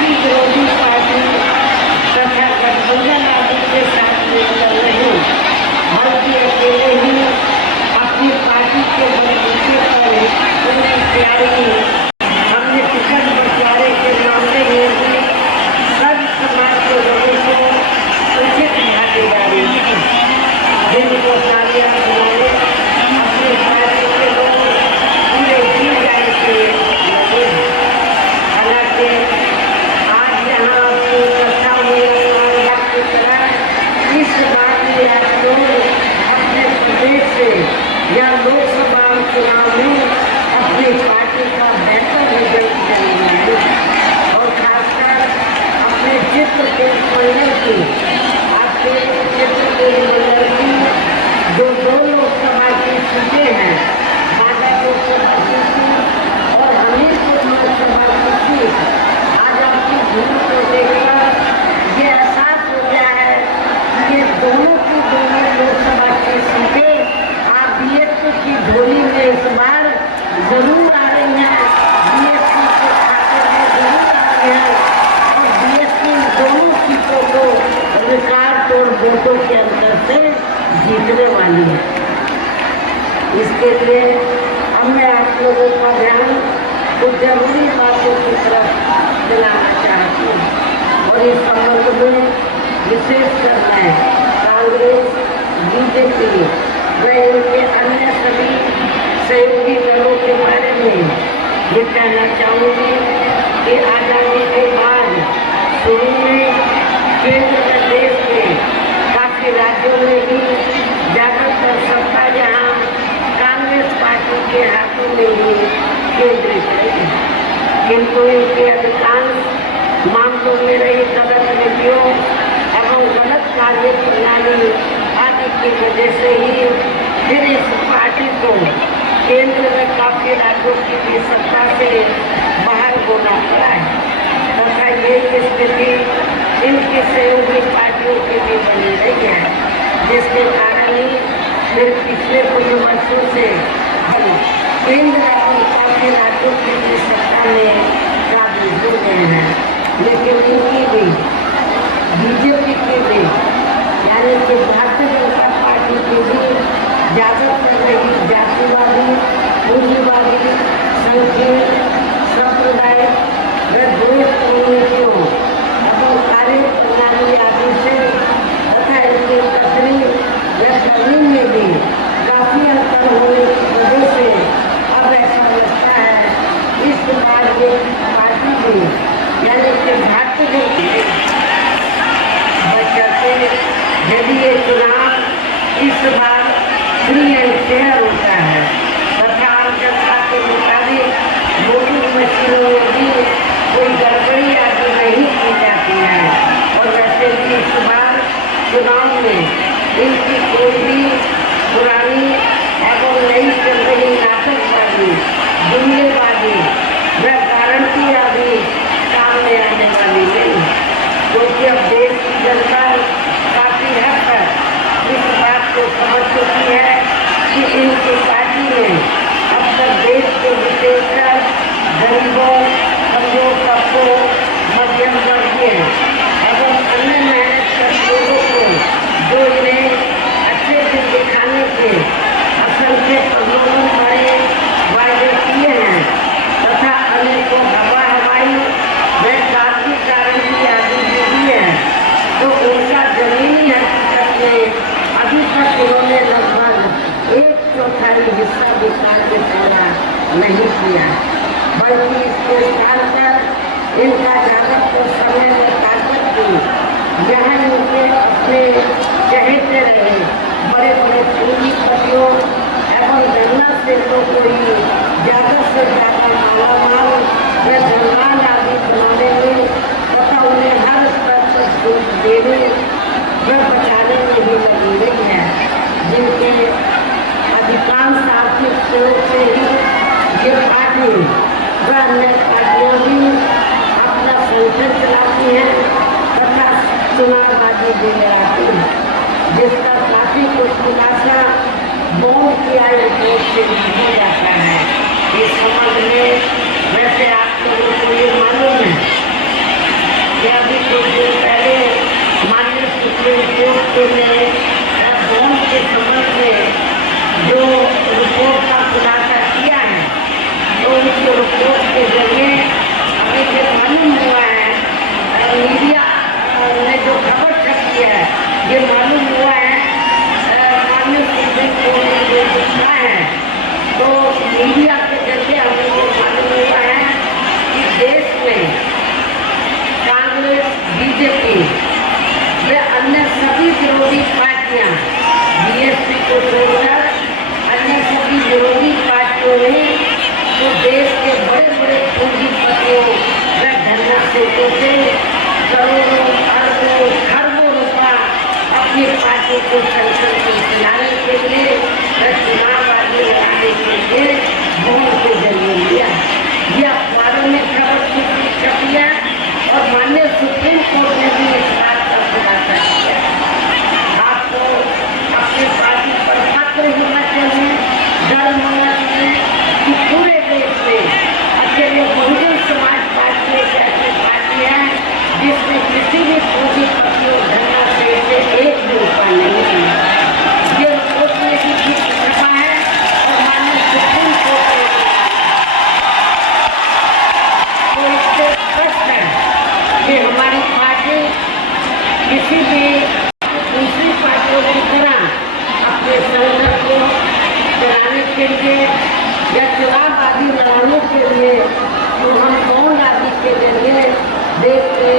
की विरोधी पार्टी तथा गठबंधन आदि के साथ मिलकर नहीं, बल्कि अकेले ही अपनी पार्टी के बलबूते पर उन्हें तैयारी की। हमने टिकट बंटवारे के मामले में भी सब समाज के लोगों को उचित भागीदारी दी, जिनको कामयाब बनाने अपनी पार्टी के लोग पूरे जी जान से लगे। हालांकि आज यहाँ आपको इकट्ठा हुए बात की तरह इस बात की आप लोग अपने प्रदेश से या लोकसभा चुनाव में अपनी पार्टी का बेहतर रिजल्ट करेंगे और खासकर अपने चित्रकूट मंडल की आपके चित्रकूट मंडल की जो दो लोकसभा की सीटें हैं, बागा लोकसभा की सीट और हमीरपुर लोकसभा की सीट, आज आपकी भूमि को देखकर ये एहसास हो गया है कि ये दोनों की दोनों लोकसभा की सीटें आप बीएसपी की झोली में इस बार जरूर आ रही हैं, बीएसपी के खाते में जरूर आ रही हैं और बीएसपी दोनों सीटों को रिकॉर्ड तोड़ वोटों के अंतर से जीतने वाली है। इसके लिए अब मैं आप लोगों का ध्यान कुछ जरूरी बातों की तरफ दिलाना चाहती हूँ और इस संबंध में विशेषकर मैं कांग्रेस, बीजेपी व इनके अन्य सभी सहयोगी दलों के बारे में ये कहना चाहूँगी कि आज़ादी के बाद शुरू में केंद्र प्रदेश के काफी राज्यों में ही ज्यादातर सत्ता जहाँ कांग्रेस पार्टी के हाथों में ही केंद्रित रही, किंतु इनके अधिकांश मामलों में रही गलत नीतियों एवं गलत कार्य प्रणाली आदि की वजह से ही फिर इस पार्टी को केंद्र में काफी राज्यों की भी सत्ता से बाहर होना पड़ा है तथा ये स्थिति इनकी सहयोगी पार्टियों की भी बनी रही है, जिसके कारण ही फिर पिछले कुछ वर्षों से हम केंद्र एवं काफी राज्यों की भी सत्ता में काबिज हो गए हैं। लेकिन इनकी भी बीजेपी की भी यानी कि भारतीय जनता पार्टी की भी ज्यादातर रही जातिवादी, पूंजीवादी, संकीर्ण, सांप्रदायिक व द्वेष नीतियों एवं कार्य प्रणाली आदि से तथा इनकी तकरीर व तकरीर में भी काफी अंतर होने की वजह से अब ऐसा लगता है इस बार ये पार्टी भी यानी कि भारतीय जनता यदि ये चुनाव इस बार फ्री एंड फेयर होता है तथा आम जनता के मुताबिक वोटिंग मशीनों में भी कोई गड़बड़ी आदि नहीं की जाती है और वैसे भी इस बार चुनाव में इनकी कोई भी पुरानी एवं नई चल रही नाटकबाजी, जुमलेबाजी व गारंटी आदि काम में आने वाली नहीं, क्योंकि अब देश की जनता काफी हद तक इस बात को समझ चुकी है कि इनकी पार्टी में अब तक देश के विशेषकर गरीबों, कमजोर तबकों, मध्यम वर्गीय एवं अन्य मेहनत कर लोगों को जो इन्हें अच्छे दिन दिखाने के असंख्य प्रलोभन भरे वायदे किए हैं तथा अनेकों हवाई व काफी गारंटी आदि भी दी है, तो उनका जमीनी हकीकत में अभी तक उन्होंने लगभग 1/4 हिस्सा भी कार्य पूरा नहीं किया, बल्कि इसके स्थान पर इनका ज्यादातर समय में ताकत थी यहाँ इनके अपने चहेते रहे बड़े बड़े पूंजीपतियों एवं गन्ना सेठों को ही ज्यादा से ज्यादा मालामाल व धनवान आदि बनाने में तथा उन्हें हर स्तर पर छूट देने व बचाने में ही लगी रही है, जिनके अधिकांश आर्थिक सहयोग से ही ये पार्टी व अन्य पार्टियां भी अपना संगठन चलाती हैं तथा चुनावबाजी भी लड़ाती हैं, जिसका काफी कुछ खुलासा बॉन्ड की आय रिपोर्ट से हो जाता है। इस संबंध में वैसे आप लोगों को ये मालूम है को संसद को चलाने के लिए चुनाव आदि लगाने के लिए वोट के जरिए लिया। ये अखबारों में खबर छपिया और माननीय सुप्रीम कोर्ट ने भी इस बात का खुलासा किया। आपको अपनी पार्टी पर फक्र होना चाहिए, गर्व होना चाहिए कि पूरे देश में अकेले बहुजन समाज पार्टी एक ऐसी पार्टी है जिसने किसी भी पूंजीपति और धनराशि से एक भी रुपया नहीं दिया। ये कोर्ट ने भी कृपा है और माननीय सुप्रीम कोर्ट ने तो इससे स्पष्ट है कि हमारी पार्टी किसी भी दूसरी पार्टियों की तरह अपने संगठन को चलाने के लिए या चुनाव आदि लड़ाने के लिए तो हम कौन आदि के जरिए देश के